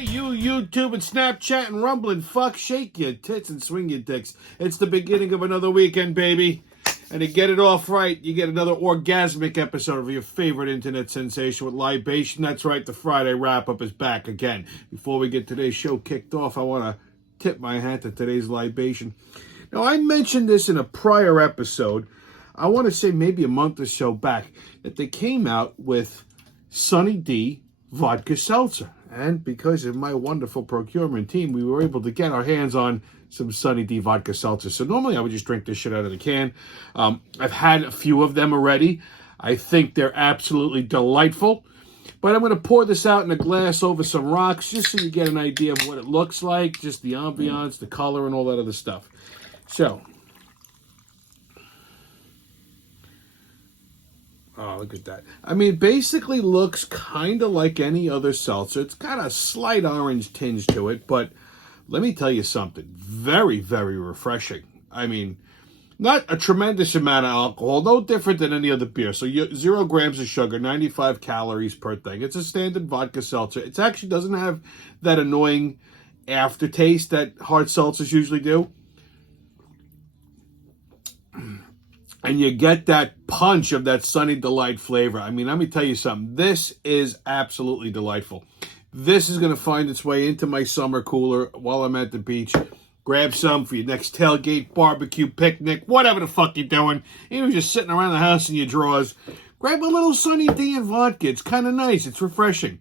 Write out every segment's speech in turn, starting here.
Hey, you YouTube and Snapchat and rumbling fuck, shake your tits and swing your dicks. It's the beginning of another weekend, baby. And to get it off right, you get another orgasmic episode of your favorite internet sensation with libation. That's right, the Friday wrap-up is back again. Before we get today's show kicked off, I want to tip my hat to today's libation. Now, I mentioned this in a prior episode, I want to say maybe a month or so back, that they came out with Sunny D vodka seltzer. And because of my wonderful procurement team, we were able to get our hands on some Sunny D vodka seltzer. So normally I would just drink this shit out of the can. I've had a few of them already. I think they're absolutely delightful. But I'm going to pour this out in a glass over some rocks just so you get an idea of what it looks like, just the ambiance, the color, and all that other stuff. So, oh, look at that. I mean, it basically looks kind of like any other seltzer. It's got a slight orange tinge to it, but let me tell you something. Very, very refreshing. I mean, not a tremendous amount of alcohol, no different than any other beer. So 0 grams of sugar, 95 calories per thing. It's a standard vodka seltzer. It actually doesn't have that annoying aftertaste that hard seltzers usually do. And you get that punch of that Sunny Delight flavor. I mean, let me tell you something. This is absolutely delightful. This is going to find its way into my summer cooler while I'm at the beach. Grab some for your next tailgate, barbecue, picnic, whatever the fuck you're doing. Even just sitting around the house in your drawers. Grab a little Sunny D and vodka. It's kind of nice. It's refreshing.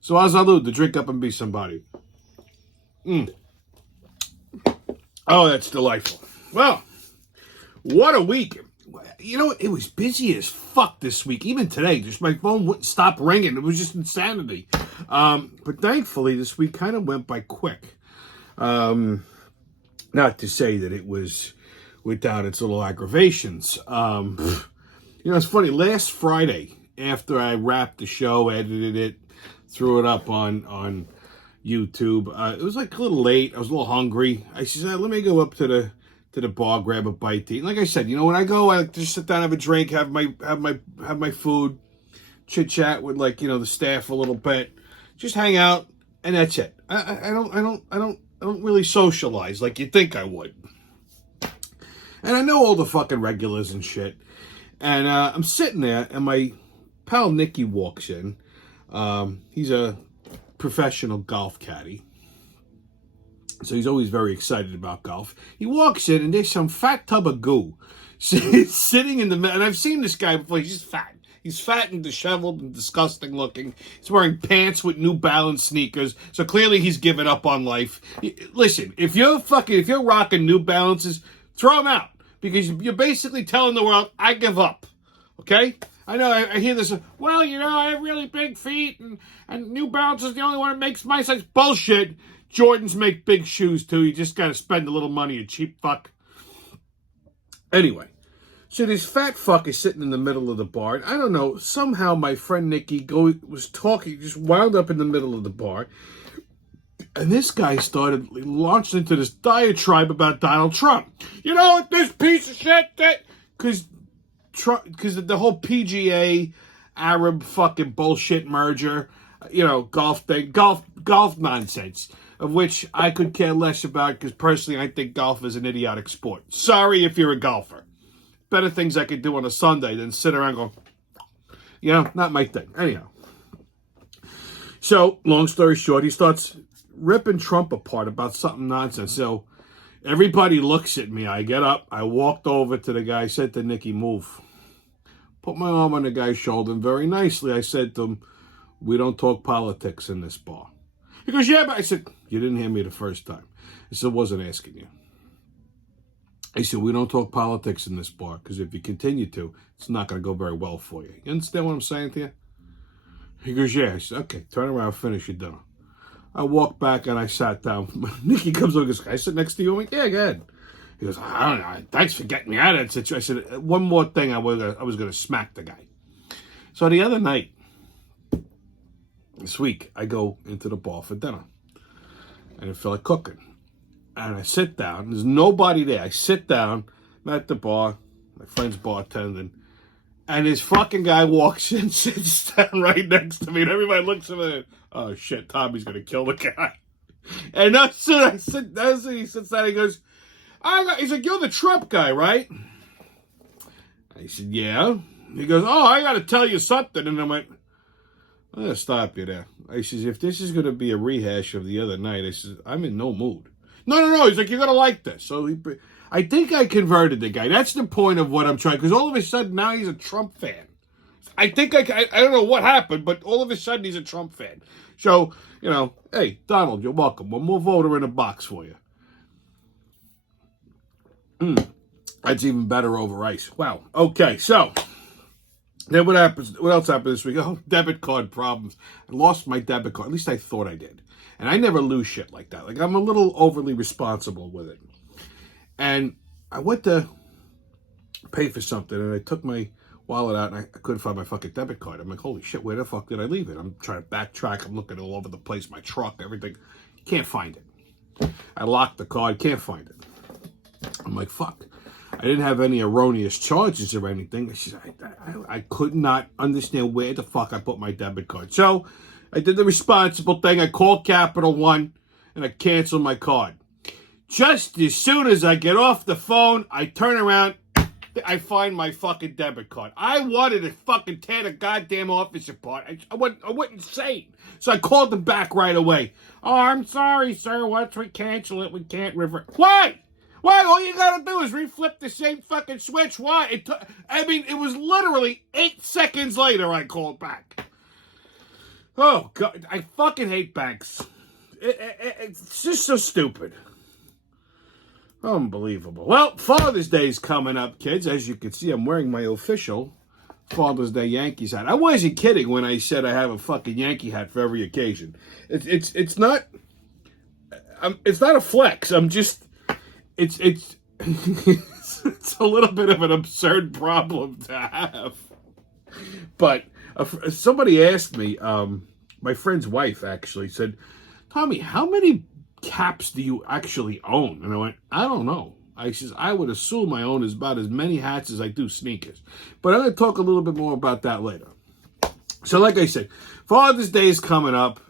So, as I do, to drink up and be somebody. Oh, that's delightful. Well, what a week. You know, it was busy as fuck this week. Even today, just my phone wouldn't stop ringing. It was just insanity. But thankfully, this week kind of went by quick. Not to say that it was without its little aggravations. You know, it's funny. Last Friday, after I wrapped the show, edited it, threw it up on YouTube, it was like a little late. I was a little hungry. I said, let me go up to the bar, grab a bite to eat. And like I said, you know, when I go, I just sit down, have a drink, have my food, chit chat with, like, you know, the staff a little bit, just hang out, and that's it. I don't really socialize like you think I would. And I know all the fucking regulars and shit. And I'm sitting there, and my pal Nicky walks in. He's a professional golf caddy. So he's always very excited about golf. He walks in, and there's some fat tub of goo sitting in the middle. And I've seen this guy before. He's just fat. He's fat and disheveled and disgusting looking. He's wearing pants with New Balance sneakers. So clearly he's given up on life. Listen, if you're rocking New Balances, throw them out. Because you're basically telling the world, I give up. Okay? I know, I hear this, well, you know, I have really big feet, and New Balance is the only one that makes my size. Bullshit. Jordans make big shoes, too. You just got to spend a little money, you cheap fuck. Anyway, so this fat fuck is sitting in the middle of the bar. And I don't know, somehow my friend Nicky was talking, just wound up in the middle of the bar. And this guy launched into this diatribe about Donald Trump. You know what, this piece of shit, because of the whole PGA Arab fucking bullshit merger, you know, golf thing, golf nonsense, of which I could care less about, because personally I think golf is an idiotic sport. Sorry if you're a golfer. Better things I could do on a Sunday than sit around going, you know, not my thing. Anyhow. So, long story short, he starts ripping Trump apart about something nonsense. So, everybody looks at me. I get up. I walked over to the guy. I said to Nicky, move. Put my arm on the guy's shoulder, and very nicely I said to him, we don't talk politics in this bar. He goes, yeah, but I said, you didn't hear me the first time. I said, wasn't asking you. I said, we don't talk politics in this bar, because if you continue to, it's not going to go very well for you. You understand what I'm saying to you? He goes, yeah. I said, okay, turn around, finish your dinner. I walked back and I sat down. Nicky comes over and goes, can I sit next to you? I'm like, yeah, go ahead. He goes, I don't know, thanks for getting me out of that situation. I said, one more thing, I was going to smack the guy. So the other night, this week, I go into the bar for dinner. And I feel like cooking. And I sit down. There's nobody there. I sit down. I'm at the bar. My friend's bartending. And this fucking guy walks in, sits down right next to me, and everybody looks at me. Oh shit, Tommy's gonna kill the guy. And as soon as he sits down, he goes, he's like, you're the Trump guy, right? I said, yeah. He goes, oh, I gotta tell you something. And I went, I'm gonna stop you there. I says, if this is gonna be a rehash of the other night, I says, I'm in no mood. No. He's like, you're gonna like this. So I think I converted the guy. That's the point of what I'm trying. Because all of a sudden now he's a Trump fan. I think I don't know what happened, but all of a sudden he's a Trump fan. So, hey, Donald, you're welcome. One more voter in a box for you. That's even better over ice. Wow. Okay, so then what happens? What else happened this week? Oh, debit card problems. I lost my debit card. At least I thought I did. And I never lose shit like that. Like, I'm a little overly responsible with it. And I went to pay for something, and I took my wallet out, and I couldn't find my fucking debit card. I'm like, holy shit, where the fuck did I leave it? I'm trying to backtrack. I'm looking all over the place, my truck, everything. Can't find it. I locked the card, can't find it. I'm like, fuck. I didn't have any erroneous charges or anything. I could not understand where the fuck I put my debit card. So I did the responsible thing. I called Capital One, and I canceled my card. Just as soon as I get off the phone, I turn around, I find my fucking debit card. I wanted to fucking tear the goddamn office apart. I went insane. So I called them back right away. Oh, I'm sorry, sir. Once we cancel it, we can't revert. Why? All you gotta do is reflip the same fucking switch. Why? It was literally 8 seconds later I called back. Oh, God. I fucking hate banks. It's just so stupid. Unbelievable. Well, Father's Day is coming up, kids. As you can see, I'm wearing my official Father's Day Yankees hat. I wasn't kidding when I said I have a fucking Yankee hat for every occasion. It's not a flex. I'm just it's it's a little bit of an absurd problem to have. But somebody asked me, my friend's wife actually said, Tommy, how many caps do you actually own? And I went, I don't know. I says, I would assume I own about as many hats as I do sneakers. But I'm going to talk a little bit more about that later. So like I said, Father's Day is coming up.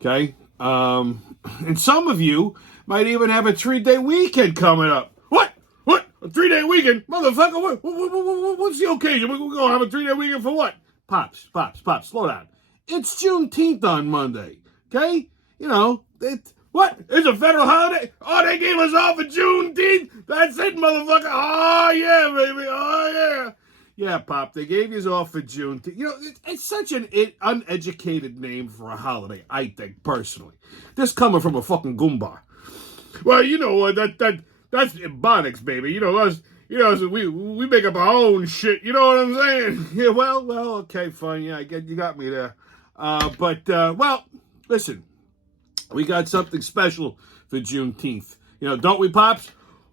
Okay? And some of you might even have a 3-day weekend coming up. What? A 3-day weekend? Motherfucker, what's the occasion? We're going to have a 3-day weekend for what? Pops, slow down. It's Juneteenth on Monday. Okay? What? It's a federal holiday? Oh, they gave us off for Juneteenth? That's it, motherfucker. Oh, yeah, baby. Oh, yeah. Yeah, Pop, they gave you off for Juneteenth. It's such an uneducated name for a holiday, I think, personally. This coming from a fucking Goomba. Well, that's Ebonics, baby. Us, we make up our own shit. You know what I'm saying? Yeah, well, okay, fine. Yeah, you got me there. Well, listen. We got something special for Juneteenth. Don't we, Pops?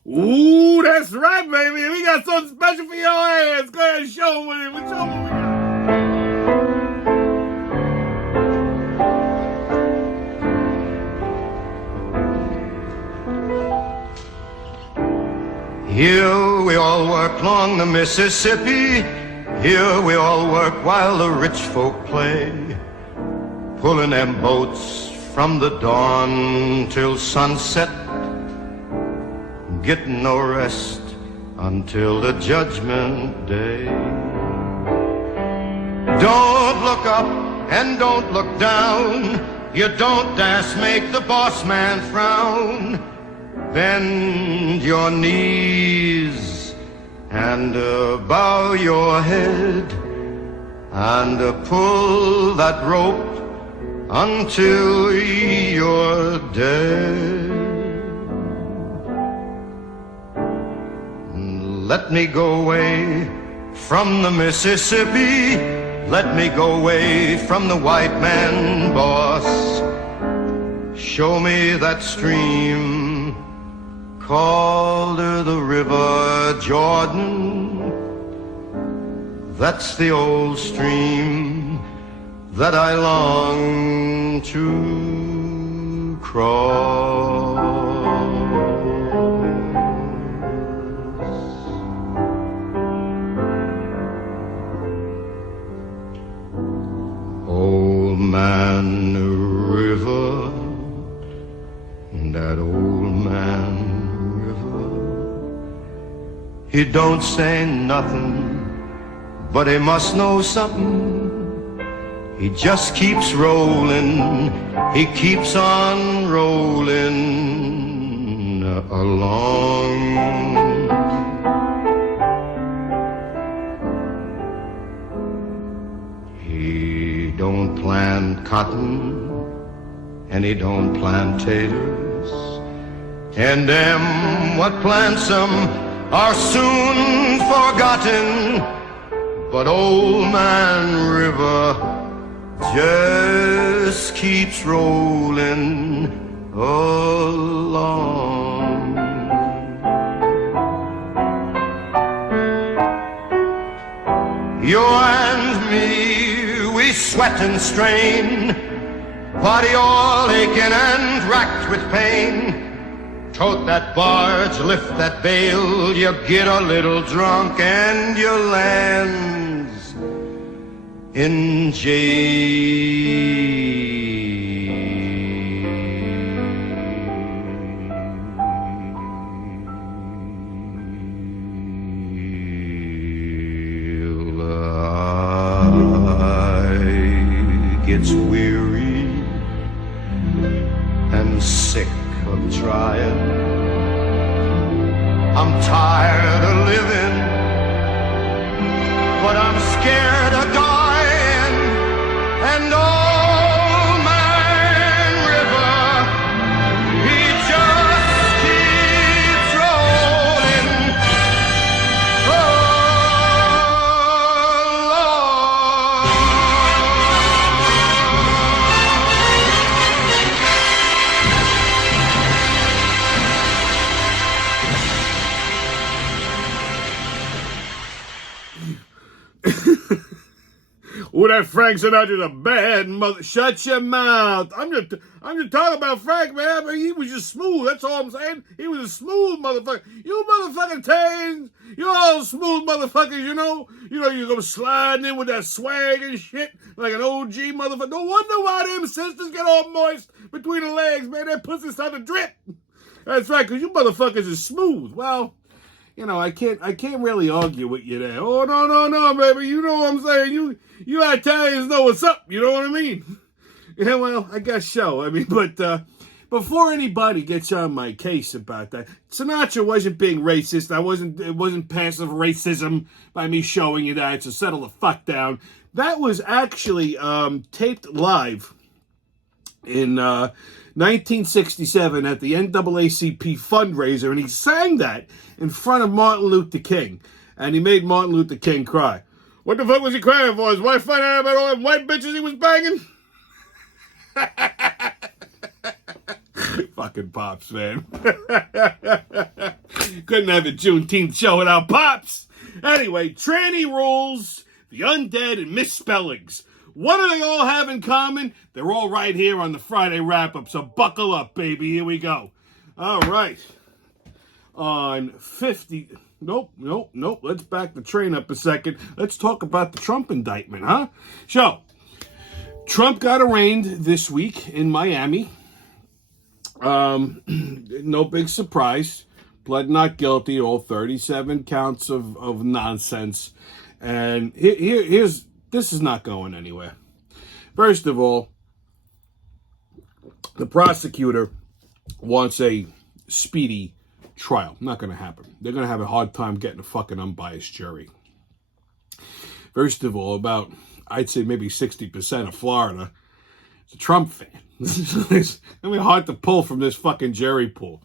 Ooh, that's right, baby. We got something special for your ass. Go ahead and show them what we got. Here we all work along the Mississippi. Here we all work while the rich folk play, pulling them boats from the dawn till sunset, getting no rest until the judgment day. Don't look up and don't look down. You don't dare make the boss man frown. Bend your knees and bow your head and pull that rope until you're dead. Let me go away from the Mississippi. Let me go away from the white man boss. Show me that stream called the River Jordan. That's the old stream that I long to cross. He don't say nothing, but he must know something. He just keeps rolling, he keeps on rolling along. He don't plant cotton, and he don't plant taters, and them what plants them are soon forgotten. But Old Man River just keeps rolling along. You and me, we sweat and strain, body all aching and racked with pain. Tote that barge, lift that bale, you get a little drunk and you lands in jail. I gets weary and sick of trying. I'm tired of living, but I'm scared of dying. And Old Man River, he just keeps rolling Oh, that Frank Sinatra's a bad mother. Shut your mouth. I'm just talking about Frank, man. But he was just smooth. That's all I'm saying. He was a smooth motherfucker. You motherfucking Tanes, you're all smooth motherfuckers, you know. You go sliding in with that swag and shit like an OG motherfucker. No wonder why them sisters get all moist between the legs, man. That pussy started to drip. That's right, because you motherfuckers is smooth. Well, I can't really argue with you there. Oh, no, baby. You know what I'm saying? You Italians know what's up. You know what I mean? Yeah, well, I guess so. I mean, but before anybody gets on my case about that, Sinatra wasn't being racist. It wasn't passive racism by me showing you that. So settle the fuck down. That was actually taped live in 1967 at the NAACP fundraiser, and he sang that in front of Martin Luther King, and he made Martin Luther King cry. What the fuck was he crying for? His wife finding out about all them white bitches he was banging? Fucking Pops, man. Couldn't have a Juneteenth show without Pops. Anyway, Tranny rules, the Undead, and Misspellings. What do they all have in common? They're all right here on the Friday wrap-up, so buckle up, baby. Here we go. All right. On 50... Nope. Let's back the train up a second. Let's talk about the Trump indictment, huh? So, Trump got arraigned this week in Miami. No big surprise. Pled not guilty, all 37 counts of nonsense. And here's... This is not going anywhere. First of all, the prosecutor wants a speedy trial. Not going to happen. They're going to have a hard time getting a fucking unbiased jury. First of all, about, I'd say maybe 60% of Florida is a Trump fan. It's going to be hard to pull from this fucking jury pool.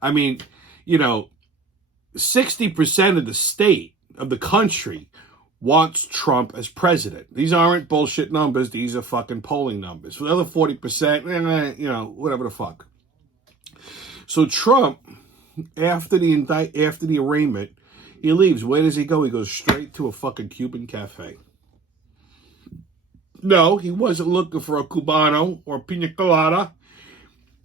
I mean, 60% of the state, of the country, wants Trump as president. These aren't bullshit numbers. These are fucking polling numbers. For the other 40%, whatever the fuck. So Trump, after the arraignment, he leaves. Where does he go? He goes straight to a fucking Cuban cafe. No, he wasn't looking for a Cubano or a pina colada.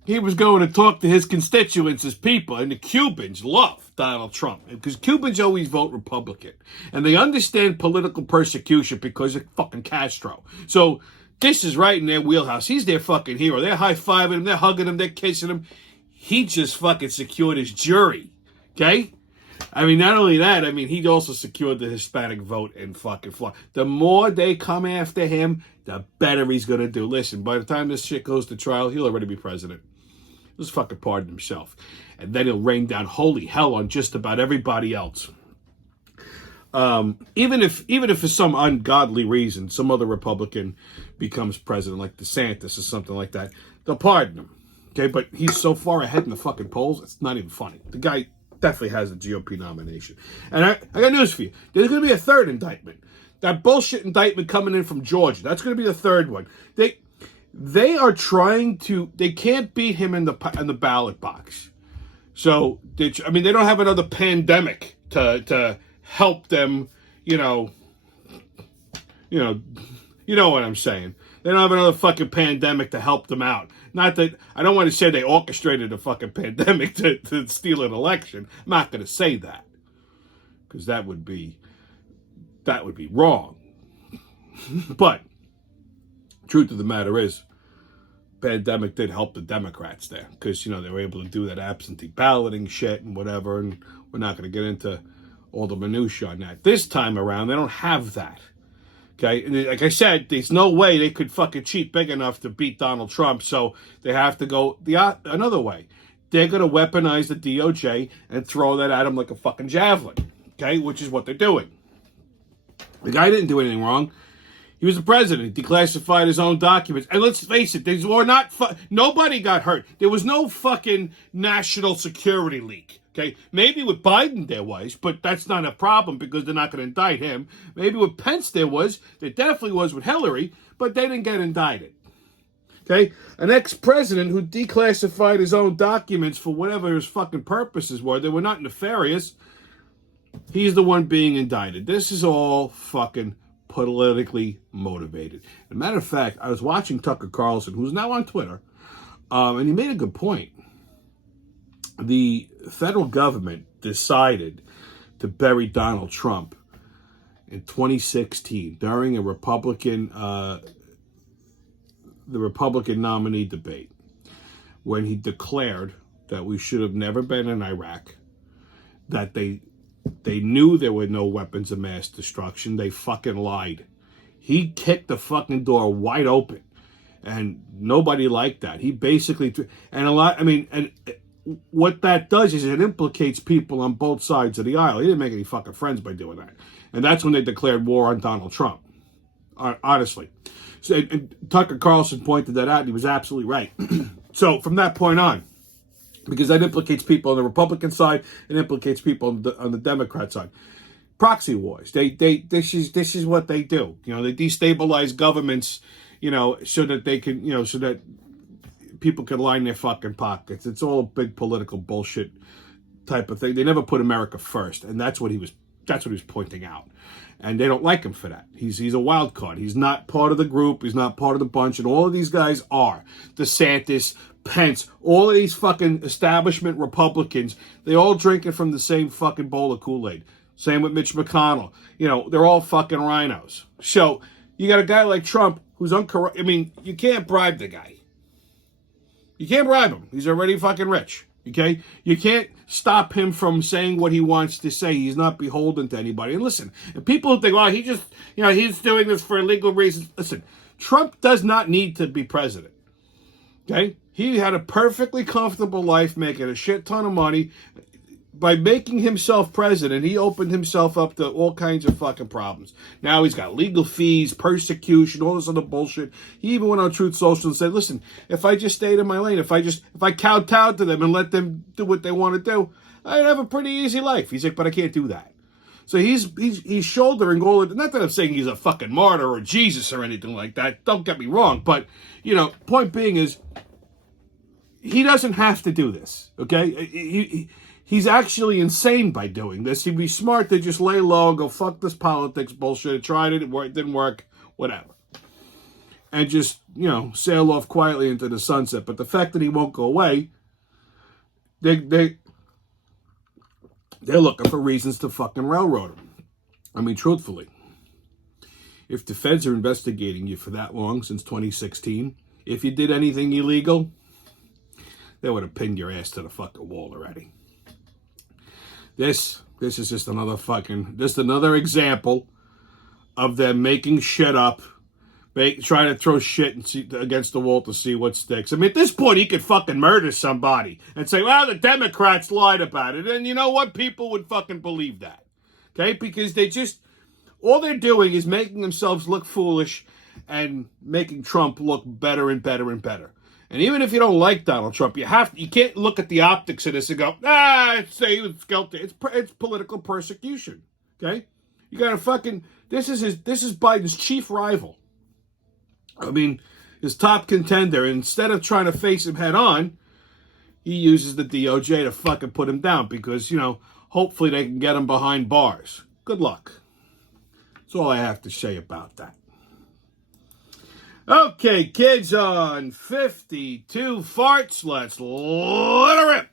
He was going to talk to his constituents, his people, and the Cubans love Donald Trump because Cubans always vote Republican, and they understand political persecution because of fucking Castro. So this is right in their wheelhouse. He's their fucking hero. They're high-fiving him, they're hugging him, they're kissing him. He just fucking secured his jury, okay? I mean, not only that, I mean, he also secured the Hispanic vote in fucking Florida. The more they come after him, the better he's going to do. Listen, by the time this shit goes to trial, he'll already be president. He'll just fucking pardon himself. And then he'll rain down holy hell on just about everybody else. Even if for some ungodly reason, some other Republican becomes president, like DeSantis or something like that, they'll pardon him. Okay, but he's so far ahead in the fucking polls, it's not even funny. The guy definitely has a GOP nomination. And I got news for you. There's going to be a third indictment. That bullshit indictment coming in from Georgia. That's going to be the third one. They are trying to. They can't beat him in the ballot box. So they don't have another pandemic to help them. You know what I'm saying. They don't have another fucking pandemic to help them out. Not that, I don't want to say they orchestrated a fucking pandemic to steal an election. I'm not going to say that. Because that would be wrong. But, truth of the matter is, pandemic did help the Democrats there. Because, they were able to do that absentee balloting shit and whatever. And we're not going to get into all the minutiae on that. This time around, they don't have that. Okay, and like I said, there's no way they could fucking cheat big enough to beat Donald Trump, so they have to go another way. They're going to weaponize the DOJ and throw that at him like a fucking javelin, okay, which is what they're doing. The guy didn't do anything wrong. He was the president. He declassified his own documents. And let's face it, these were not nobody got hurt. There was no fucking national security leak. Okay, maybe with Biden there was, but that's not a problem because they're not going to indict him. Maybe with Pence there definitely was with Hillary, but they didn't get indicted. Okay, an ex-president who declassified his own documents for whatever his fucking purposes were, they were not nefarious, he's the one being indicted. This is all fucking politically motivated. As a matter of fact, I was watching Tucker Carlson, who's now on Twitter, and he made a good point. The federal government decided to bury Donald Trump in 2016 during the Republican nominee debate when he declared that we should have never been in Iraq, that they knew there were no weapons of mass destruction. They fucking lied. He kicked the fucking door wide open, and nobody liked that. He basically, what that does is it implicates people on both sides of the aisle. He didn't make any fucking friends by doing that. And that's when they declared war on Donald Trump. Honestly. So, and Tucker Carlson pointed that out, and he was absolutely right. So from that point on, because that implicates people on the Republican side, it implicates people on the Democrat side. Proxy wars. This is what they do. They destabilize governments, so that they can, so that people can line their fucking pockets. It's all a big political bullshit type of thing. They never put America first, and that's what he was pointing out. And they don't like him for that. He's a wild card. He's not part of the group. He's not part of the bunch. And all of these guys are. DeSantis, Pence, all of these fucking establishment Republicans, they all drinking from the same fucking bowl of Kool-Aid. Same with Mitch McConnell. They're all fucking rhinos. So you got a guy like Trump who's uncorrupt. You can't bribe the guy. You can't bribe him. He's already fucking rich. Okay? You can't stop him from saying what he wants to say. He's not beholden to anybody. And listen, and people who think, well, he just, he's doing this for illegal reasons. Listen, Trump does not need to be president. Okay? He had a perfectly comfortable life, making a shit ton of money. By making himself president, he opened himself up to all kinds of fucking problems. Now he's got legal fees, persecution, all this other bullshit. He even went on Truth Social and said, listen, if I just stayed in my lane, if I kowtowed to them and let them do what they want to do, I'd have a pretty easy life. He's like, but I can't do that. So he's shouldering all of it. Not that I'm saying he's a fucking martyr or Jesus or anything like that. Don't get me wrong. But, point being is, he doesn't have to do this, okay? He's actually insane by doing this. He'd be smart to just lay low and go, fuck this politics bullshit. I tried it, it didn't work, whatever. And just, sail off quietly into the sunset. But the fact that he won't go away, they're looking for reasons to fucking railroad him. Truthfully, if the feds are investigating you for that long, since 2016, if you did anything illegal, they would have pinned your ass to the fucking wall already. This is just another example of them making shit up, trying to throw shit against the wall to see what sticks. I mean, at this point, he could fucking murder somebody and say, well, the Democrats lied about it. And you know what? People would fucking believe that. Okay? Because all they're doing is making themselves look foolish and making Trump look better and better and better. And even if you don't like Donald Trump, you can't look at the optics of this and go, say he was guilty. It's political persecution. Okay? You gotta fucking, this is Biden's chief rival. I mean, his top contender. Instead of trying to face him head on, he uses the DOJ to fucking put him down because, hopefully they can get him behind bars. Good luck. That's all I have to say about that. Okay, kids, on 52 farts, let's let her rip.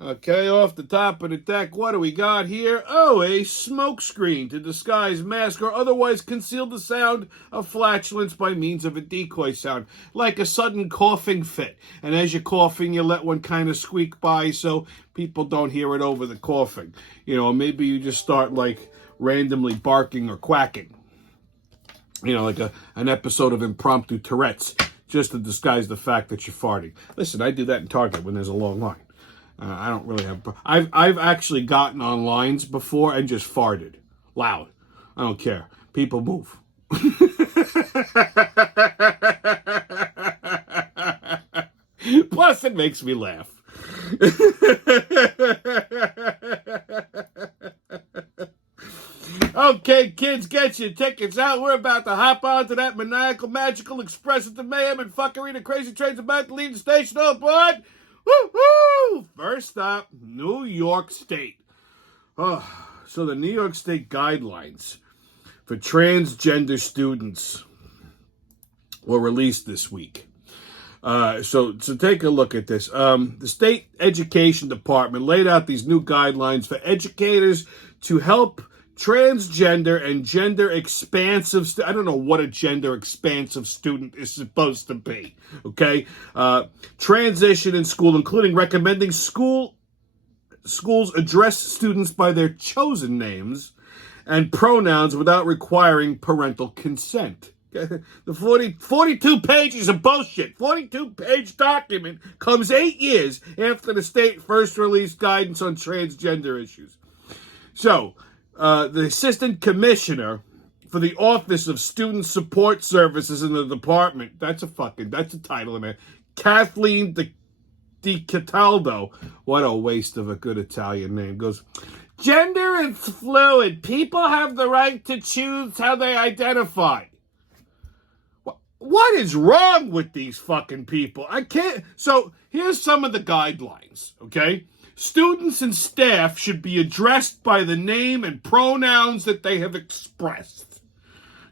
Okay, off the top of the deck, what do we got here? Oh, a smoke screen to disguise, mask, or otherwise conceal the sound of flatulence by means of a decoy sound, like a sudden coughing fit. And as you're coughing, you let one kind of squeak by so people don't hear it over the coughing. Maybe you just start, randomly barking or quacking. Like an episode of Impromptu Tourette's, just to disguise the fact that you're farting. Listen, I do that in Target when there's a long line. I don't really have... I've actually gotten on lines before and just farted. Loud. I don't care. People move. Plus, it makes me laugh. Okay, kids, get your tickets out. We're about to hop onto that maniacal, magical express into mayhem and fuckery. The crazy train's about to leave the station. Oh, boy. Woo-hoo! First stop, New York State. So the New York State guidelines for transgender students were released this week. So take a look at this. The State Education Department laid out these new guidelines for educators to help transgender and gender expansive I don't know what a gender expansive student is supposed to be, okay? Transition in school, including recommending schools address students by their chosen names and pronouns without requiring parental consent. The 42 pages of bullshit, 42-page document comes 8 years after the state first released guidance on transgender issues. So, the assistant commissioner for the Office of Student Support Services in the department, that's a title in there, Kathleen Di Cataldo, what a waste of a good Italian name, goes, gender is fluid. People have the right to choose how they identify. What is wrong with these fucking people? I can't. So here's some of the guidelines, okay? Students and staff should be addressed by the name and pronouns that they have expressed.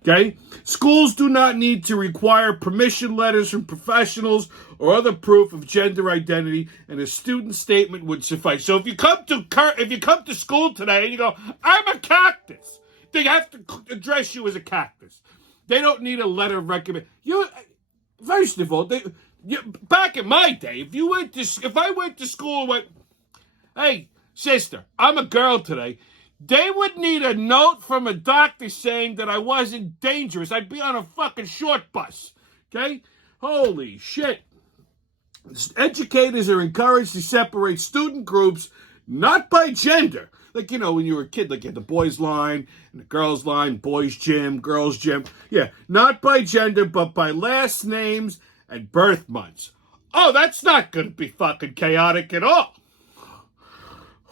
Okay? Schools do not need to require permission letters from professionals or other proof of gender identity, and a student statement would suffice. So if you come to school today and you go, I'm a cactus, they have to address you as a cactus. They don't need a letter of recommendation. First of all, back in my day, if I went to school and went, hey, sister, I'm a girl today, they would need a note from a doctor saying that I wasn't dangerous. I'd be on a fucking short bus. Okay? Holy shit. Educators are encouraged to separate student groups not by gender. Like, when you were a kid, like you had the boys line and the girls line, boys gym, girls gym. Yeah, not by gender, but by last names and birth months. Oh, that's not going to be fucking chaotic at all.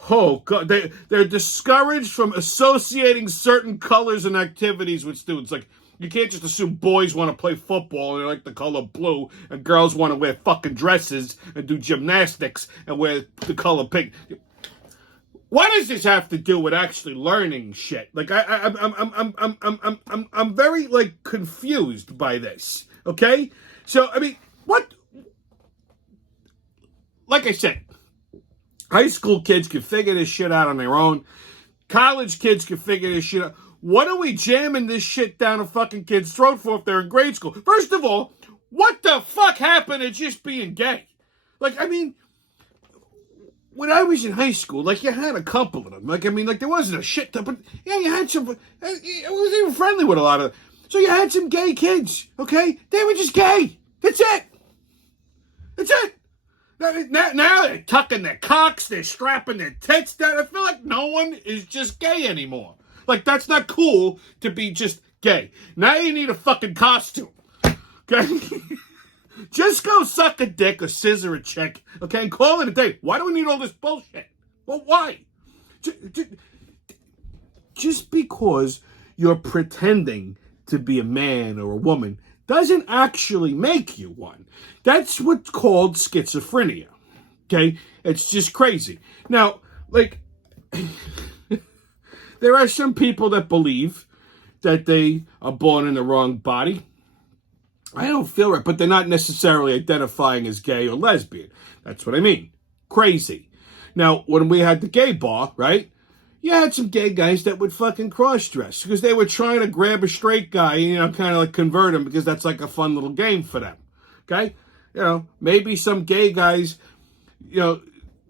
Oh, God. They're discouraged from associating certain colors and activities with students. Like, you can't just assume boys want to play football and they like the color blue, and girls want to wear fucking dresses and do gymnastics and wear the color pink. What does this have to do with actually learning shit? Like, I'm very, confused by this, okay? So, I mean, what? Like I said, high school kids can figure this shit out on their own. College kids can figure this shit out. What are we jamming this shit down a fucking kid's throat for if they're in grade school? First of all, what the fuck happened to just being gay? Like, I mean, when I was in high school, like, you had a couple of them. Like, I mean, like, there wasn't a shit ton, but, yeah, you had some, I was even friendly with a lot of them. So you had some gay kids, okay? They were just gay. That's it. That's it. Now they're tucking their cocks, they're strapping their tits down. I feel like no one is just gay anymore. Like, that's not cool to be just gay. Now you need a fucking costume, okay? Just go suck a dick or scissor a chick, okay, and call it a day. Why do we need all this bullshit? Well, why? Just because you're pretending to be a man or a woman doesn't actually make you one. That's what's called schizophrenia, okay? It's just crazy. Now, like, there are some people that believe that they are born in the wrong body. I don't feel right, but they're not necessarily identifying as gay or lesbian. That's what I mean. Crazy. Now, when we had the gay bar, right? You had some gay guys that would fucking cross-dress because they were trying to grab a straight guy and, you know, kind of like convert him because that's like a fun little game for them. Okay? You know, maybe some gay guys, you know,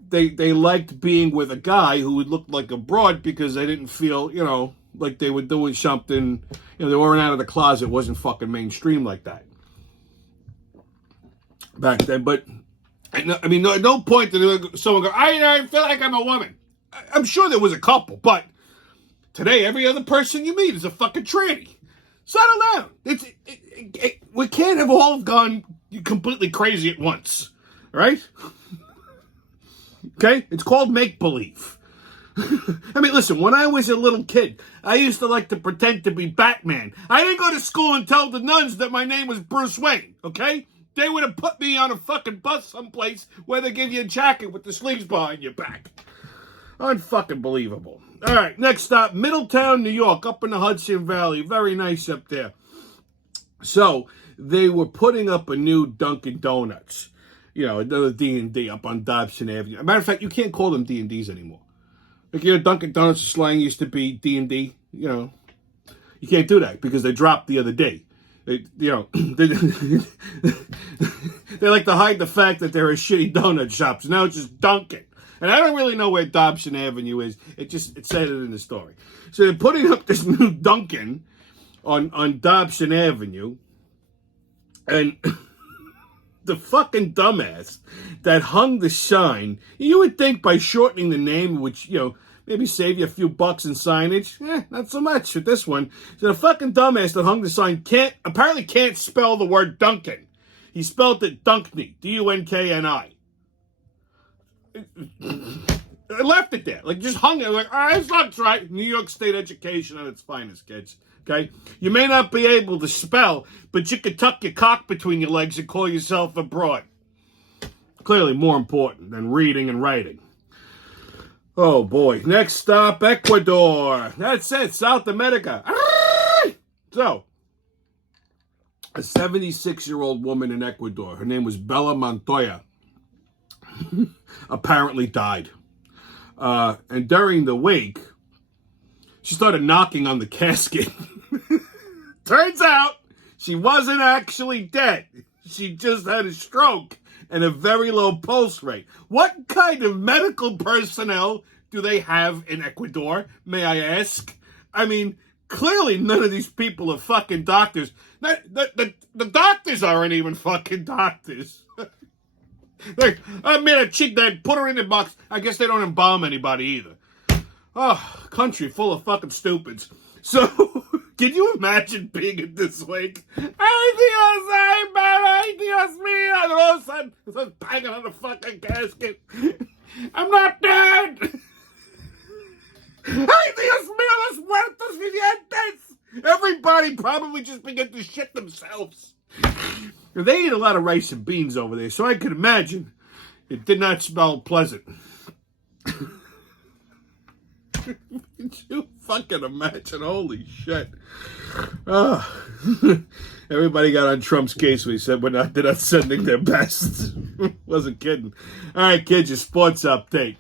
they liked being with a guy who would look like a broad because they didn't feel, you know, like they were doing something, you know, they weren't out of the closet, wasn't fucking mainstream like that back then. But, I mean, at no point did someone go, I feel like I'm a woman. I'm sure there was a couple, but today every other person you meet is a fucking tranny. Settle down. We can't have all gone completely crazy at once, right? Okay? It's called make-believe. I mean, listen, when I was a little kid, I used to like to pretend to be Batman. I didn't go to school and tell the nuns that my name was Bruce Wayne, okay? They would have put me on a fucking bus someplace where they give you a jacket with the sleeves behind your back. Unfucking believable. All right, next stop, Middletown, New York, up in the Hudson Valley. Very nice up there. So they were putting up a new Dunkin' Donuts. You know, another D&D up on Dobson Avenue. As a matter of fact, you can't call them D&Ds anymore. Like, you know, Dunkin' Donuts slang used to be D&D. You know, you can't do that because they dropped the other day. They, you know, they like to hide the fact that there are shitty donut shops. Now it's just Dunkin'. And I don't really know where Dobson Avenue is. It said it in the story. So they're putting up this new Dunkin' on Dobson Avenue. And the fucking dumbass that hung the sign, you would think by shortening the name, which, you know, maybe save you a few bucks in signage. Not so much with this one. So the fucking dumbass that hung the sign apparently can't spell the word Dunkin'. He spelled it Dunkny, D-U-N-K-N-I. I left it there. Like, just hung it. Like, this looks right. New York State education at its finest, kids. Okay? You may not be able to spell, but you could tuck your cock between your legs and call yourself a broad. Clearly more important than reading and writing. Oh, boy. Next stop, Ecuador. That's it. South America. So, a 76-year-old woman in Ecuador. Her name was Bella Montoya. Apparently died. And during the wake, she started knocking on the casket. Turns out she wasn't actually dead. She just had a stroke and a very low pulse rate. What kind of medical personnel do they have in Ecuador, may I ask? I mean, clearly none of these people are fucking doctors. The doctors aren't even fucking doctors. Like, I made a chick that put her in the box. I guess they don't embalm anybody either. Oh, country full of fucking stupids. So, can you imagine being in this wake? Ay, Dios, ay, Dios mío. And all of a sudden, it's just banging on the fucking casket. I'm not dead. Ay, Dios mío, los muertos vivientes. Everybody probably just began to shit themselves. They eat a lot of rice and beans over there, so I could imagine it did not smell pleasant. Could you fucking imagine? Holy shit. Everybody got on Trump's case when he said they're not sending their best. Wasn't kidding. All right, kids, your sports update.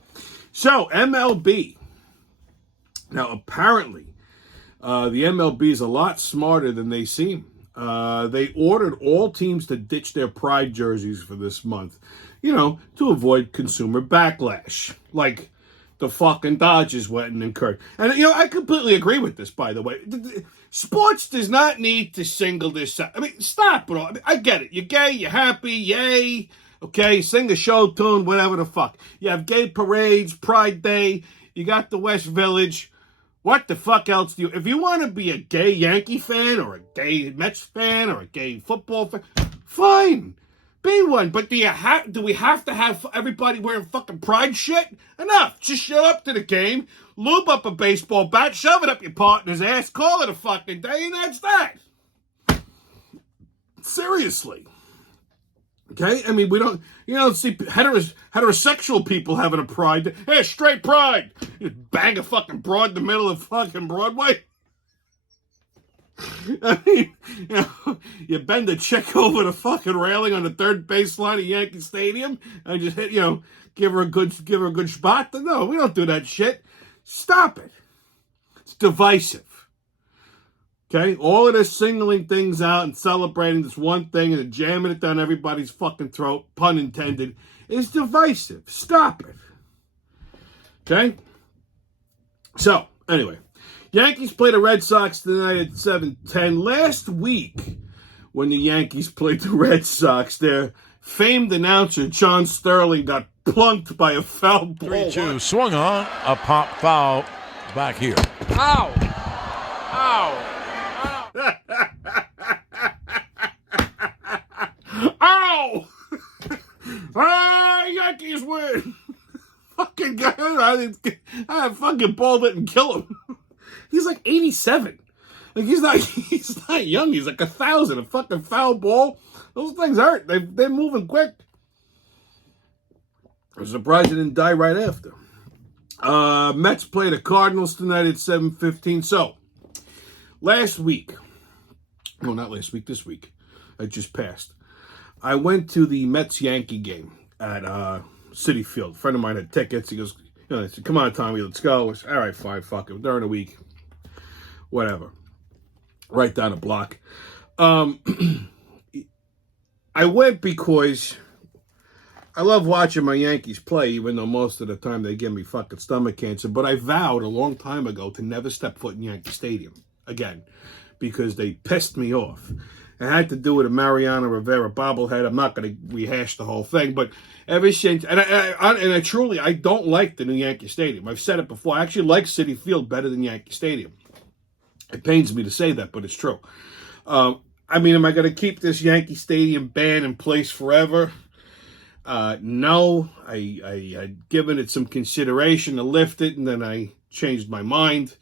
So, MLB. Now, apparently, the MLB is a lot smarter than they seem. They ordered all teams to ditch their pride jerseys for this month. to avoid consumer backlash, like the fucking Dodgers went and incurred. And, I completely agree with this, by the way. Sports does not need to single this out. I mean, stop it all. I get it. You're gay, you're happy, yay. Okay, sing a show tune, whatever the fuck. You have gay parades, Pride Day, you got the West Village. What the fuck else do you... If you want to be a gay Yankee fan or a gay Mets fan or a gay football fan, fine. Be one. But do we have to have everybody wearing fucking pride shit? Enough. Just show up to the game, lube up a baseball bat, shove it up your partner's ass, call it a fucking day, and that's that. Seriously. Okay? I mean, we don't see heterosexual people having a pride. Hey, straight pride. You bang a fucking broad in the middle of fucking Broadway. I mean, you bend a chick over the fucking railing on the third baseline of Yankee Stadium and just hit, give her a good spot. No, we don't do that shit. Stop it. It's divisive. Okay? All of this singling things out and celebrating this one thing and jamming it down everybody's fucking throat, pun intended, is divisive. Stop it. Okay? So, anyway. Yankees played the Red Sox tonight at 7:10. Last week, when the Yankees played the Red Sox, their famed announcer, John Sterling, got plunked by a foul ball. 3-2, swung on, a pop foul back here. Ow! Ow! Ow! Yankees win! Fucking guy, I fucking balled it and kill him. He's like 87. Like he's not young. He's like 1,000. A fucking foul ball. Those things hurt. They're moving quick. I'm surprised he didn't die right after. Mets play the Cardinals tonight at 7:15. So, last week, no, not last week, this week, I just passed. I went to the Mets-Yankee game at Citi Field. A friend of mine had tickets. He goes, I said, come on, Tommy, let's go. I said, all right, fine, fuck it. During the week, whatever. Right down the block. I went because I love watching my Yankees play, even though most of the time they give me fucking stomach cancer. But I vowed a long time ago to never step foot in Yankee Stadium again because they pissed me off. I had to do with a Mariano Rivera bobblehead. I'm not going to rehash the whole thing, but ever since, and I truly, I don't like the new Yankee Stadium. I've said it before. I actually like Citi Field better than Yankee Stadium. It pains me to say that, but it's true. I mean, am I going to keep this Yankee Stadium ban in place forever? No. I'd given it some consideration to lift it, and then I changed my mind.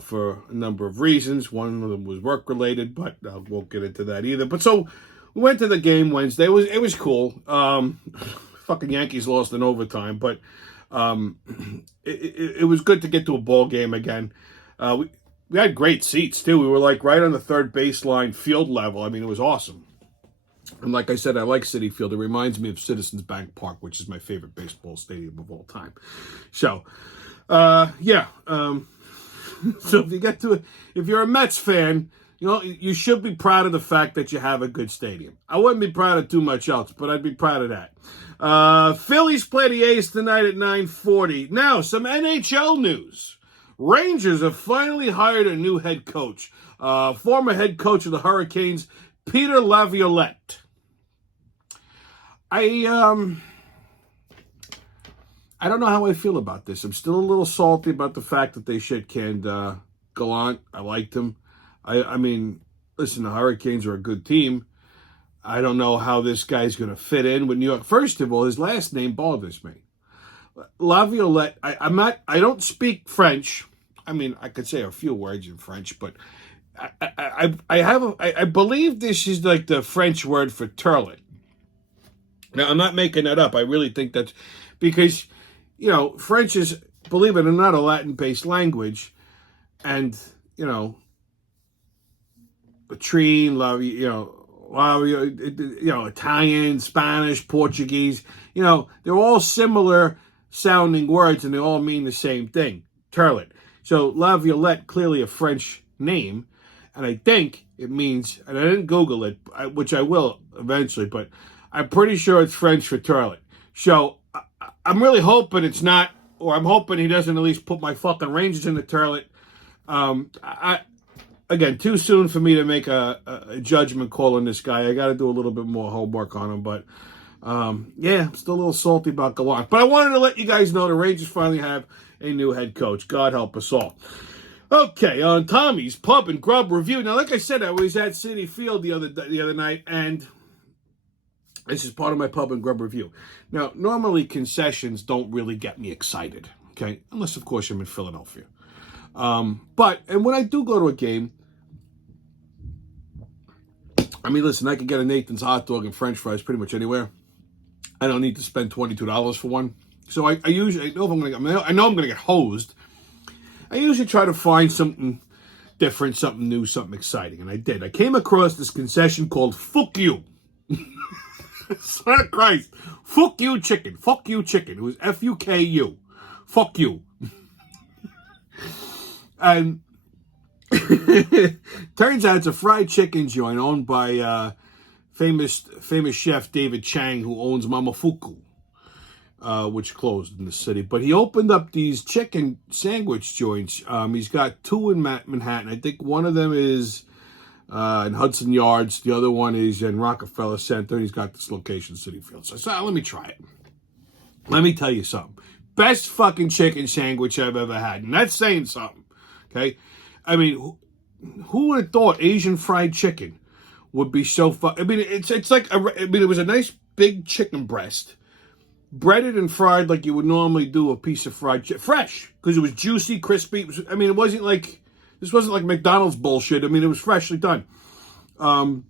For a number of reasons. One of them was work-related, but I won't get into that either. But so, we went to the game Wednesday. It was cool. Fucking Yankees lost in overtime, but it was good to get to a ball game again. We had great seats, too. We were, like, right on the third baseline field level. I mean, it was awesome. And like I said, I like Citi Field. It reminds me of Citizens Bank Park, which is my favorite baseball stadium of all time. So, yeah. So if you're a Mets fan, you should be proud of the fact that you have a good stadium. I wouldn't be proud of too much else, but I'd be proud of that. Phillies play the A's tonight at 9:40. Now, some NHL news. Rangers have finally hired a new head coach. Former head coach of the Hurricanes, Peter Laviolette. I don't know how I feel about this. I'm still a little salty about the fact that they shit-canned Gallant. I liked him. I mean, listen, the Hurricanes are a good team. I don't know how this guy's going to fit in with New York. First of all, his last name bothers me. Laviolette, I don't speak French. I mean, I could say a few words in French, but I believe this is like the French word for turlet. Now, I'm not making that up. I really think that's because... French is, believe it or not, a Latin-based language. And, latrine, Italian, Spanish, Portuguese, they're all similar sounding words and they all mean the same thing, turlet. So Laviolette, clearly a French name. And I think it means, and I didn't Google it, which I will eventually, but I'm pretty sure it's French for toilet. So I'm really hoping it's not, or I'm hoping he doesn't at least put my fucking Rangers in the toilet. Again, too soon for me to make a judgment call on this guy. I got to do a little bit more homework on him, but yeah, I'm still a little salty about Gallant. But I wanted to let you guys know the Rangers finally have a new head coach. God help us all. Okay, on Tommy's Pub and Grub review. Now, like I said, I was at City Field the other night, and this is part of my Pub and Grub review. Now, normally concessions don't really get me excited, okay? Unless, of course, I'm in Philadelphia. And when I do go to a game, I mean, listen, I can get a Nathan's hot dog and French fries pretty much anywhere. I don't need to spend $22 for one. So I usually, I know I'm gonna get hosed. I usually try to find something different, something new, something exciting, and I did. I came across this concession called "Fuck You." Swear to Christ, "Fuck You Chicken." Fuck You Chicken. It was FUKU. Fuck you. And turns out it's a fried chicken joint owned by famous chef David Chang, who owns Mamafuku, which closed in the city. But he opened up these chicken sandwich joints. He's got two in Manhattan. I think one of them is in Hudson Yards. The other one is in Rockefeller Center. And he's got this location in City Field. So I said, let me try it. Let me tell you something. Best fucking chicken sandwich I've ever had. And that's saying something. Okay? I mean, who would have thought Asian fried chicken would be so I mean, it's like, it was a nice big chicken breast, breaded and fried like you would normally do a piece of fried chicken. Fresh, because it was juicy, crispy. It wasn't like, this wasn't like McDonald's bullshit. I mean, it was freshly done. And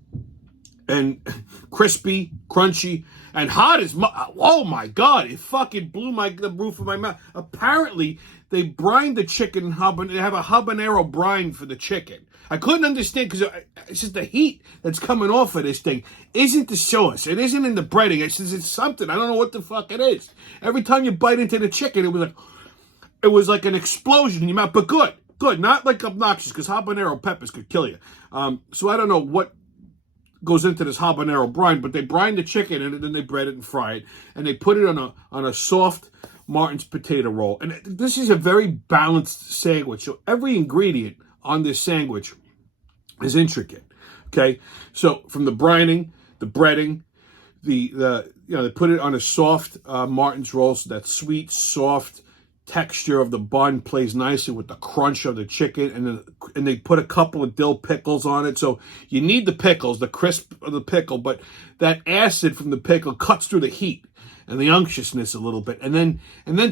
crispy, crunchy, and hot as oh my God, it fucking blew the roof of my mouth. Apparently, they brine the chicken, they have a habanero brine for the chicken. I couldn't understand because it's just the heat that's coming off of this thing isn't the sauce. It isn't in the breading. It's something. I don't know what the fuck it is. Every time you bite into the chicken, it was like an explosion in your mouth. But good, not like obnoxious, because habanero peppers could kill you. So I don't know what goes into this habanero brine, but they brine the chicken and then they bread it and fry it, and they put it on a soft Martin's potato roll. And this is a very balanced sandwich. So every ingredient on this sandwich is intricate. Okay, so from the brining, the breading, they put it on a soft Martin's roll, so that sweet, soft texture of the bun plays nicely with the crunch of the chicken, and they put a couple of dill pickles on it. So you need the pickles, the crisp of the pickle, but that acid from the pickle cuts through the heat and the unctuousness a little bit. And then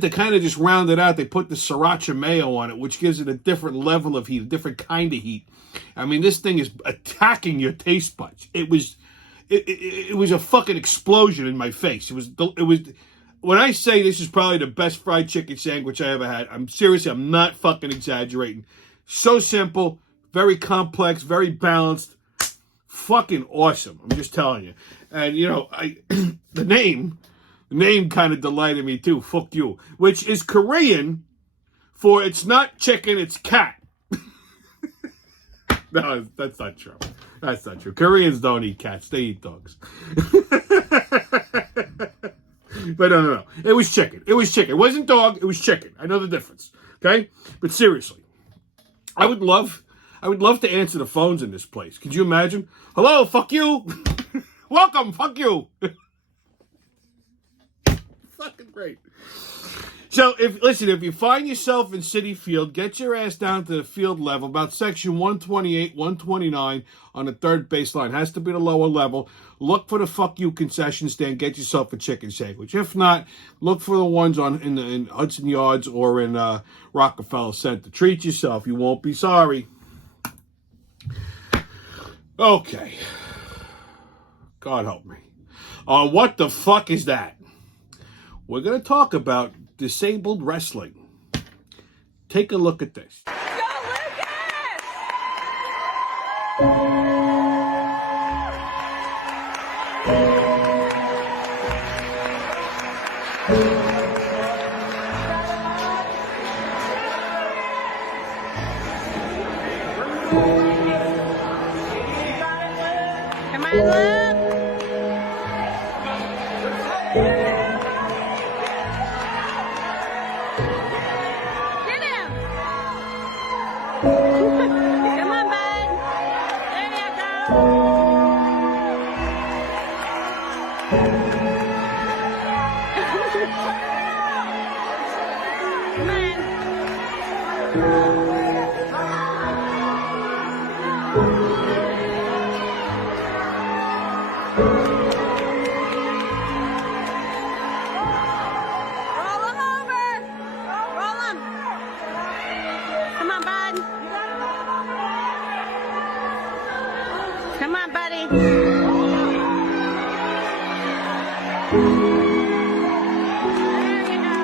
to kind of just round it out, they put the sriracha mayo on it, which gives it a different level of heat, a different kind of heat. I mean, this thing is attacking your taste buds. It was a fucking explosion in my face. It was. When I say this is probably the best fried chicken sandwich I ever had, I'm not fucking exaggerating. So simple, very complex, very balanced, fucking awesome. I'm just telling you. And the name kind of delighted me too. Fuck you, which is Korean for it's not chicken, it's cat. No, that's not true. That's not true. Koreans don't eat cats; they eat dogs. But no. It was chicken. It wasn't dog. It was chicken. I know the difference. Okay? But seriously, I would love to answer the phones in this place. Could you imagine? Hello, fuck you. Welcome, fuck you. Fucking great. So, if you find yourself in City Field, get your ass down to the field level, about section 128, 129 on the third baseline. Has to be the lower level. Look for the fuck you concession stand. Get yourself a chicken sandwich. If not, look for the ones in Hudson Yards or in Rockefeller Center. Treat yourself. You won't be sorry. Okay. God help me. What the fuck is that? We're going to talk about disabled wrestling. Take a look at this. Go, Lucas! Come on, Luke. Come on, buddy. There you go.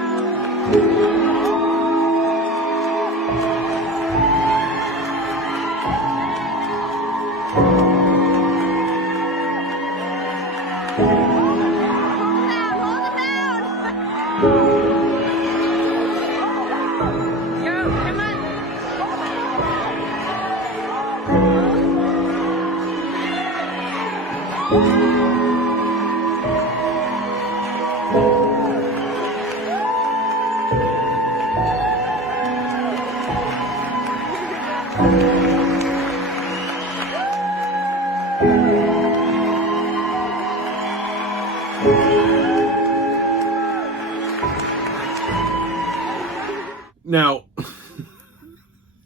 Now,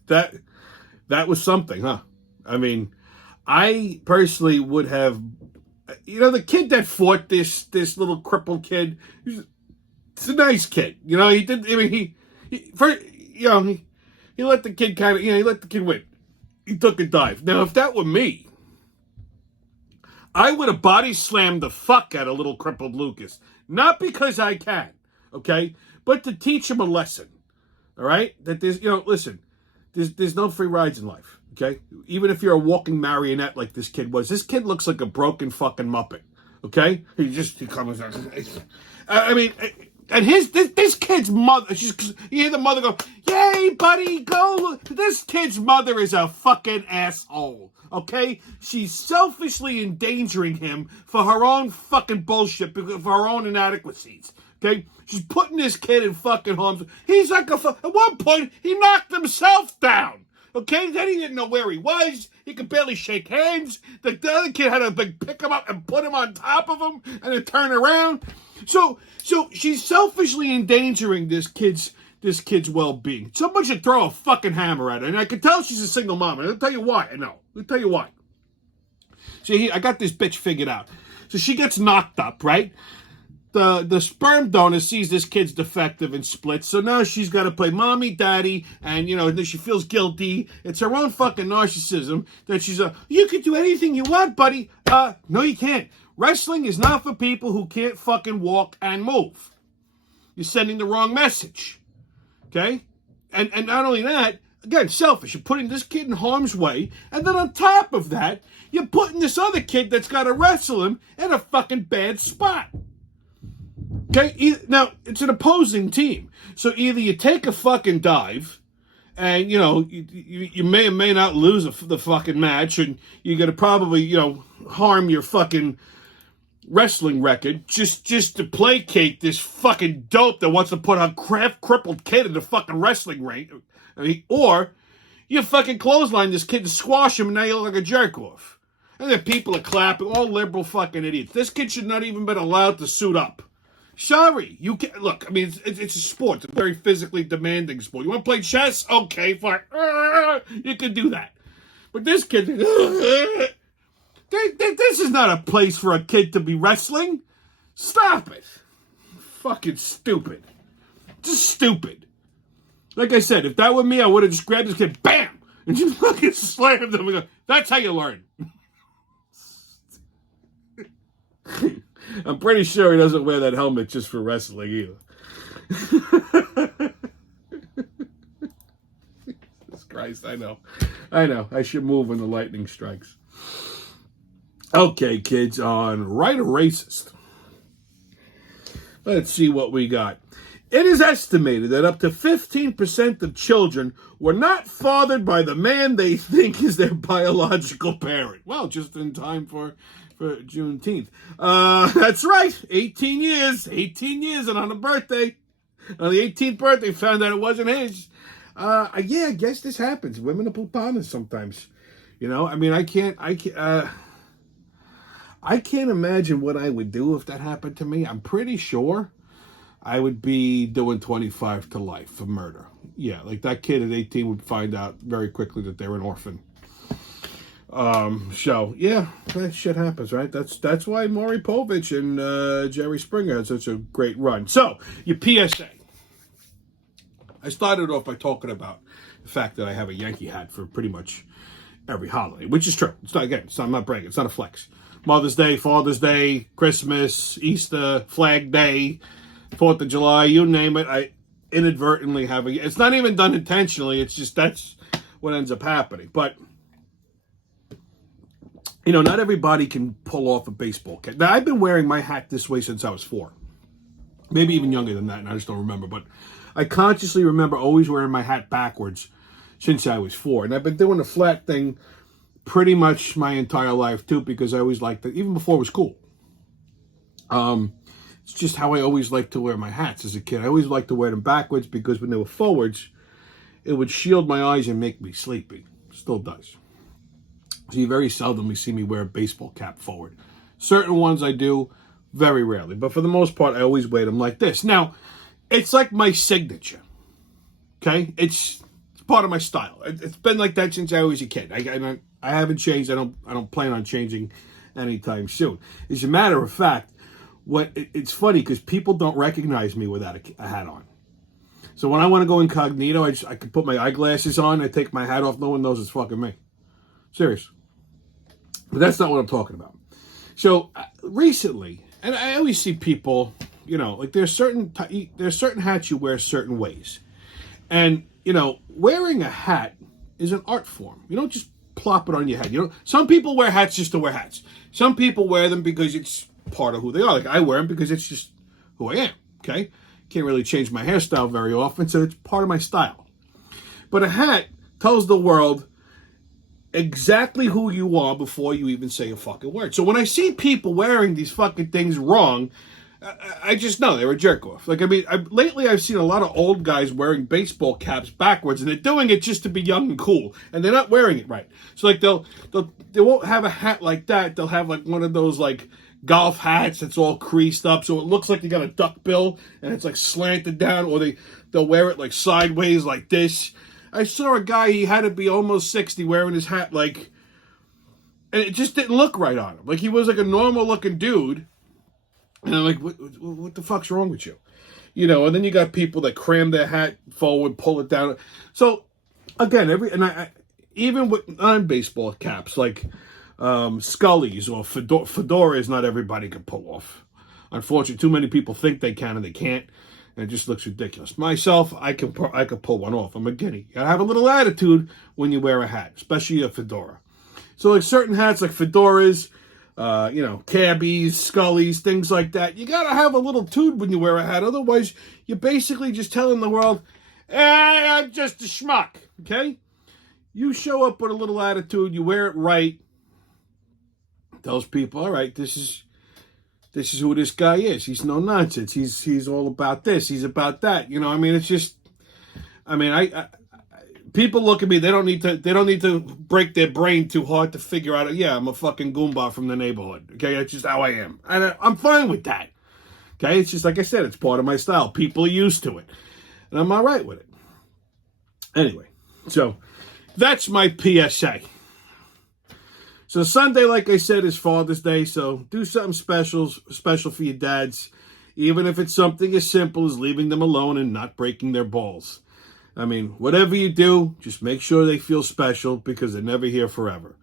that was something, huh? I mean, I personally would have, the kid that fought this little crippled kid, it's a nice kid. He did, I mean, he let the kid kind of, he let the kid win. He took a dive. Now, if that were me, I would have body slammed the fuck out of little crippled Lucas. Not because I can, okay? But to teach him a lesson, all right? That there's, listen, there's no free rides in life, okay? Even if you're a walking marionette like this kid was. This kid looks like a broken fucking Muppet, okay? He comes out. I mean, and this kid's mother, you hear the mother go, "Yay, buddy, go." This kid's mother is a fucking asshole, okay? She's selfishly endangering him for her own fucking bullshit, for her own inadequacies, okay? She's putting this kid in fucking harm's way. He's like at one point, he knocked himself down, okay? Then he didn't know where he was. He could barely shake hands. The other kid had to pick him up and put him on top of him and then turn around. So she's selfishly endangering this kid's well-being. Somebody should throw a fucking hammer at her. And I can tell she's a single mom. And I'll tell you why. I'll tell you why. See, I got this bitch figured out. So she gets knocked up, right? The sperm donor sees this kid's defective and splits. So now she's got to play mommy, daddy, and, then she feels guilty. It's her own fucking narcissism that she's you can do anything you want, buddy. No, you can't. Wrestling is not for people who can't fucking walk and move. You're sending the wrong message. Okay? And not only that, again, selfish. You're putting this kid in harm's way. And then on top of that, you're putting this other kid that's got to wrestle him in a fucking bad spot. Okay? Now, it's an opposing team. So either you take a fucking dive, and, you may or may not lose the fucking match, and you're going to probably, harm your fucking wrestling record just to placate this fucking dope that wants to put a crippled kid in the fucking wrestling ring. I mean, or you fucking clothesline this kid and squash him, and now you look like a jerk off. And then people are clapping, all liberal fucking idiots. This kid should not even been allowed to suit up. Sorry, you can look. I mean, it's a sport. It's a very physically demanding sport. You want to play chess? Okay, fine. You can do that. But this kid, this is not a place for a kid to be wrestling. Stop it. Fucking stupid. Just stupid. Like I said, if that were me, I would have just grabbed this kid, bam, and just fucking slammed him. And go, that's how you learn. I'm pretty sure he doesn't wear that helmet just for wrestling either. Jesus Christ, I know. I should move when the lightning strikes. Okay, kids, on Right or Racist. Let's see what we got. It is estimated that up to 15% of children were not fathered by the man they think is their biological parent. Well, just in time for Juneteenth. That's right. 18 years, and on the 18th birthday, found out it wasn't his. I guess this happens. Women are pupanas sometimes. I mean, I can't imagine what I would do if that happened to me. I'm pretty sure I would be doing 25 to life for murder. Yeah, like that kid at 18 would find out very quickly that they were an orphan. So yeah, that shit happens, right? That's why Maury Povich and Jerry Springer had such a great run. So your PSA. I started off by talking about the fact that I have a Yankee hat for pretty much every holiday, which is true. It's not, again, I'm not bragging. It's not a flex. Mother's Day, Father's Day, Christmas, Easter, Flag Day, 4th of July, you name it. I inadvertently have it's not even done intentionally. It's just that's what ends up happening. But, you know, not everybody can pull off a baseball cap. Now, I've been wearing my hat this way since I was 4. Maybe even younger than that, and I just don't remember. But I consciously remember always wearing my hat backwards since I was 4. And I've been doing the flat thing pretty much my entire life, too, because I always liked it, even before it was cool. It's just how I always liked to wear my hats as a kid. I always liked to wear them backwards because when they were forwards, it would shield my eyes and make me sleepy. Still does. So you very seldomly see me wear a baseball cap forward. Certain ones I do, very rarely. But for the most part, I always wear them like this. Now, it's like my signature. Okay? It's part of my style. It's been like that since I was a kid. I haven't changed. I don't plan on changing anytime soon. As a matter of fact, it's funny because people don't recognize me without a hat on. So when I want to go incognito, I can put my eyeglasses on, I take my hat off, no one knows it's fucking me. Serious. But that's not what I'm talking about. So recently, and I always see people, you know, like there's certain hats you wear certain ways. And, you know, wearing a hat is an art form. You don't just plop it on your head. You know, some people wear hats just to wear hats. Some people wear them because it's part of who they are. Like I wear them because it's just who I am. Okay? Can't really change my hairstyle very often, so it's part of my style. But a hat tells the world exactly who you are before you even say a fucking word. So when I see people wearing these fucking things wrong, I just know they're a jerk off. Like, I mean, lately I've seen a lot of old guys wearing baseball caps backwards, and they're doing it just to be young and cool, and they're not wearing it right. So like they won't have a hat like that. They'll have like one of those like golf hats that's all creased up, so it looks like they got a duck bill and it's like slanted down, or they'll wear it like sideways like this. I saw a guy, he had to be almost 60, wearing his hat like, and it just didn't look right on him. Like he was like a normal looking dude. And I'm like, what the fuck's wrong with you? You know, and then you got people that cram their hat forward, pull it down. So, again, even with non-baseball caps, like Scully's or fedoras, not everybody can pull off. Unfortunately, too many people think they can and they can't. And it just looks ridiculous. Myself, I could pull one off. I'm a guinea. You gotta have a little attitude when you wear a hat, especially a fedora. So, like certain hats, like fedoras, you know, cabbies, Scullies, things like that. You gotta have a little tude when you wear a hat. Otherwise, you're basically just telling the world, hey, I'm just a schmuck, okay? You show up with a little attitude, you wear it right, tells people, all right, this is who this guy is. He's no nonsense. He's all about this. He's about that. You know, I mean, it's just, I mean, people look at me. They don't need to break their brain too hard to figure out. Yeah, I'm a fucking Goomba from the neighborhood. Okay, that's just how I am, and I'm fine with that. Okay, it's just like I said, it's part of my style. People are used to it, and I'm all right with it. Anyway, so that's my PSA. So Sunday, like I said, is Father's Day. So do something special for your dads, even if it's something as simple as leaving them alone and not breaking their balls. I mean, whatever you do, just make sure they feel special because they're never here forever.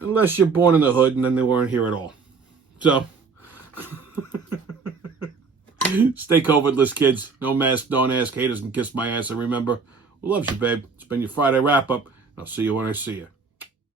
Unless you're born in the hood and then they weren't here at all. So, stay COVIDless, kids. No mask, don't ask. Haters can kiss my ass. And remember, who loves you, babe? It's been your Friday wrap-up. I'll see you when I see you.